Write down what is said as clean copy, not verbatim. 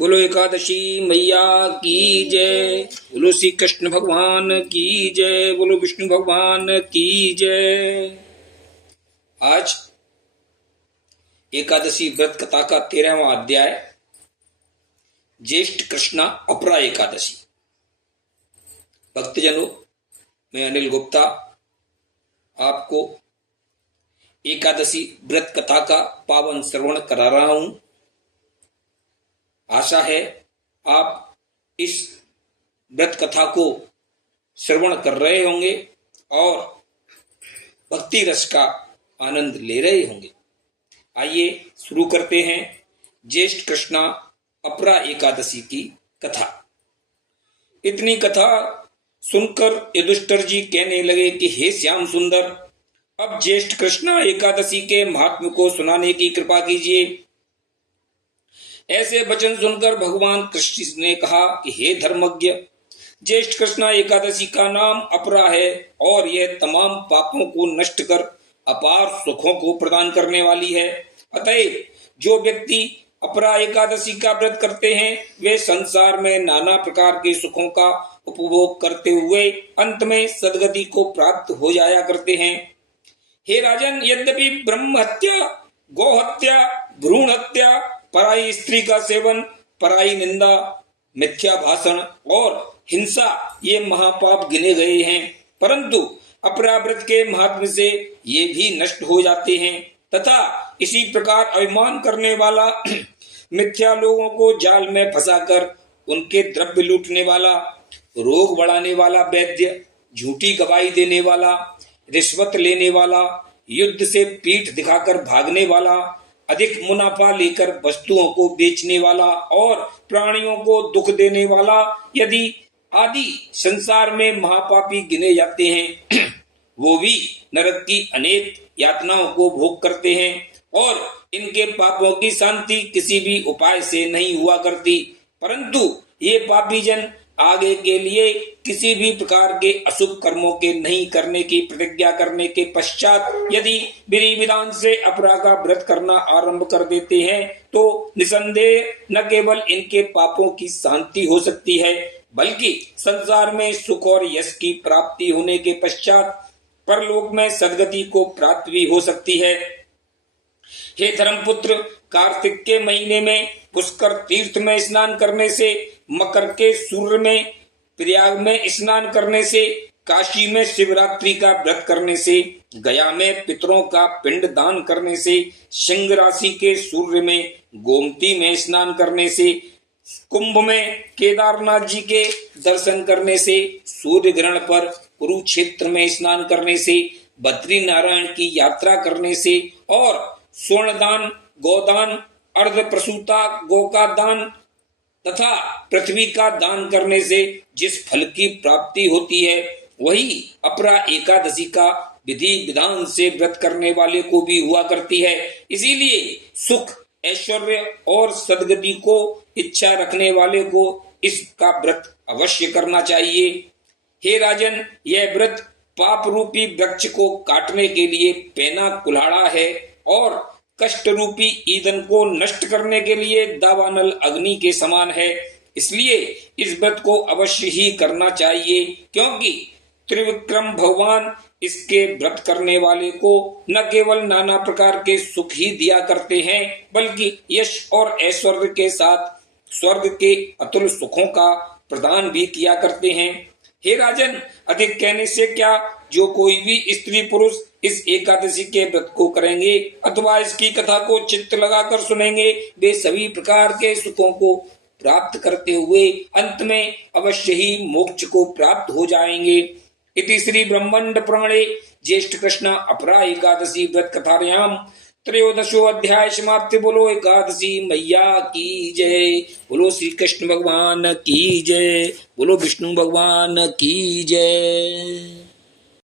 बोलो एकादशी मैया की जय। बोलो श्री कृष्ण भगवान की जय। बोलो विष्णु भगवान की जय। आज एकादशी व्रत कथा का 13वां अध्याय, ज्येष्ठ कृष्णा अपरा एकादशी। भक्तजनों, मैं अनिल गुप्ता आपको एकादशी व्रत कथा का पावन श्रवण करा रहा हूं। आशा है आप इस व्रत कथा को श्रवण कर रहे होंगे और भक्ति रस का आनंद ले रहे होंगे। आइए शुरू करते हैं ज्येष्ठ कृष्णा अपरा एकादशी की कथा। इतनी कथा सुनकर युधिष्ठिर जी कहने लगे कि हे श्याम सुंदर, अब ज्येष्ठ कृष्णा एकादशी के महात्म्य को सुनाने की कृपा कीजिए। ऐसे वचन सुनकर भगवान कृष्ण ने कहा कि हे धर्मज्ञ, ज्येष्ठ कृष्णा एकादशी का नाम अपरा है और यह तमाम पापों को नष्ट कर अपार सुखों को प्रदान करने वाली है। अतएव जो व्यक्ति अपरा एकादशी का व्रत करते हैं वे संसार में नाना प्रकार के सुखों का उपभोग करते हुए अंत में सद्गति को प्राप्त हो जाया करते हैं। हे राजन, यद्यपि ब्रह्म हत्या, गौ हत्या, भ्रूण हत्या, पराई स्त्री का सेवन, पराई निंदा, मिथ्या भाषण और हिंसा ये महापाप गिने गए हैं, परंतु अपरा व्रत के महात्म्य से ये भी नष्ट हो जाते हैं तथा इसी प्रकार अभिमान करने वाला, मिथ्या लोगों को जाल में फंसाकर उनके द्रव्य लूटने वाला, रोग बढ़ाने वाला वैद्य, झूठी गवाही देने वाला, रिश्वत लेने वाला, युद्ध से पीठ दिखाकर भागने वाला, अधिक मुनाफा लेकर वस्तुओं को बेचने वाला और प्राणियों को दुख देने वाला यदि आदि संसार में महापापी गिने जाते हैं, वो भी नरक की अनेक यातनाओं को भोग करते हैं और इनके पापों की शांति किसी भी उपाय से नहीं हुआ करती। परंतु ये पापी जन आगे के लिए किसी भी प्रकार के अशुभ कर्मों के नहीं करने की प्रतिज्ञा करने के पश्चात यदि विधि विधान से अपरा का व्रत करना आरंभ कर देते हैं तो निसंदेह न केवल इनके पापों की शांति हो सकती है बल्कि संसार में सुख और यश की प्राप्ति होने के पश्चात परलोक में सद्गति को प्राप्त भी हो सकती है। हे धर्मपुत्र, कार्तिक के महीने में पुष्कर तीर्थ में स्नान करने से, मकर के सूर्य में, प्रयाग में स्नान करने से, काशी में शिवरात्रि का व्रत करने से, गया में पितरों का पिंड दान करने से, सिंह राशि के सूर्य में गोमती में स्नान करने से, कुंभ में केदारनाथ जी के दर्शन करने से, सूर्य ग्रहण पर कुरुक्षेत्र में स्नान करने से, बद्री नारायण की यात्रा करने से और स्वर्णदान, गोदान, अर्ध प्रसूता गो का दान तथा पृथ्वी का दान करने से जिस फल की प्राप्ति होती है वही अपरा एकादशी का विधि विधान से व्रत करने वाले को भी हुआ करती है। इसीलिए सुख, ऐश्वर्य और सद्गति को इच्छा रखने वाले को इसका व्रत अवश्य करना चाहिए। हे राजन, यह व्रत पाप रूपी वृक्ष को काटने के लिए पैना कुल्हाड़ा है और कष्ट रूपी ईंधन को नष्ट करने के लिए दावानल अग्नि के समान है। इसलिए इस व्रत को अवश्य ही करना चाहिए क्योंकि त्रिविक्रम भगवान इसके व्रत करने वाले को न केवल नाना प्रकार के सुख ही दिया करते हैं बल्कि यश और ऐश्वर्य के साथ स्वर्ग के अतुल सुखों का प्रदान भी किया करते हैं। हे राजन, अधिक कहने से क्या, जो कोई भी स्त्री पुरुष इस एकादशी के व्रत को करेंगे अथवा इसकी कथा को चित्त लगाकर सुनेंगे वे सभी प्रकार के सुखों को प्राप्त करते हुए अंत में अवश्य ही मोक्ष को प्राप्त हो जाएंगे। इति श्री ब्रह्मांड पुराणे ज्येष्ठ कृष्णा अपरा एकादशी व्रत कथायाम त्रयोदशो अध्याय समाप्ति। बोलो एकादशी मैया की जय। बोलो श्री कृष्ण भगवान की जय। बोलो विष्णु भगवान की जय।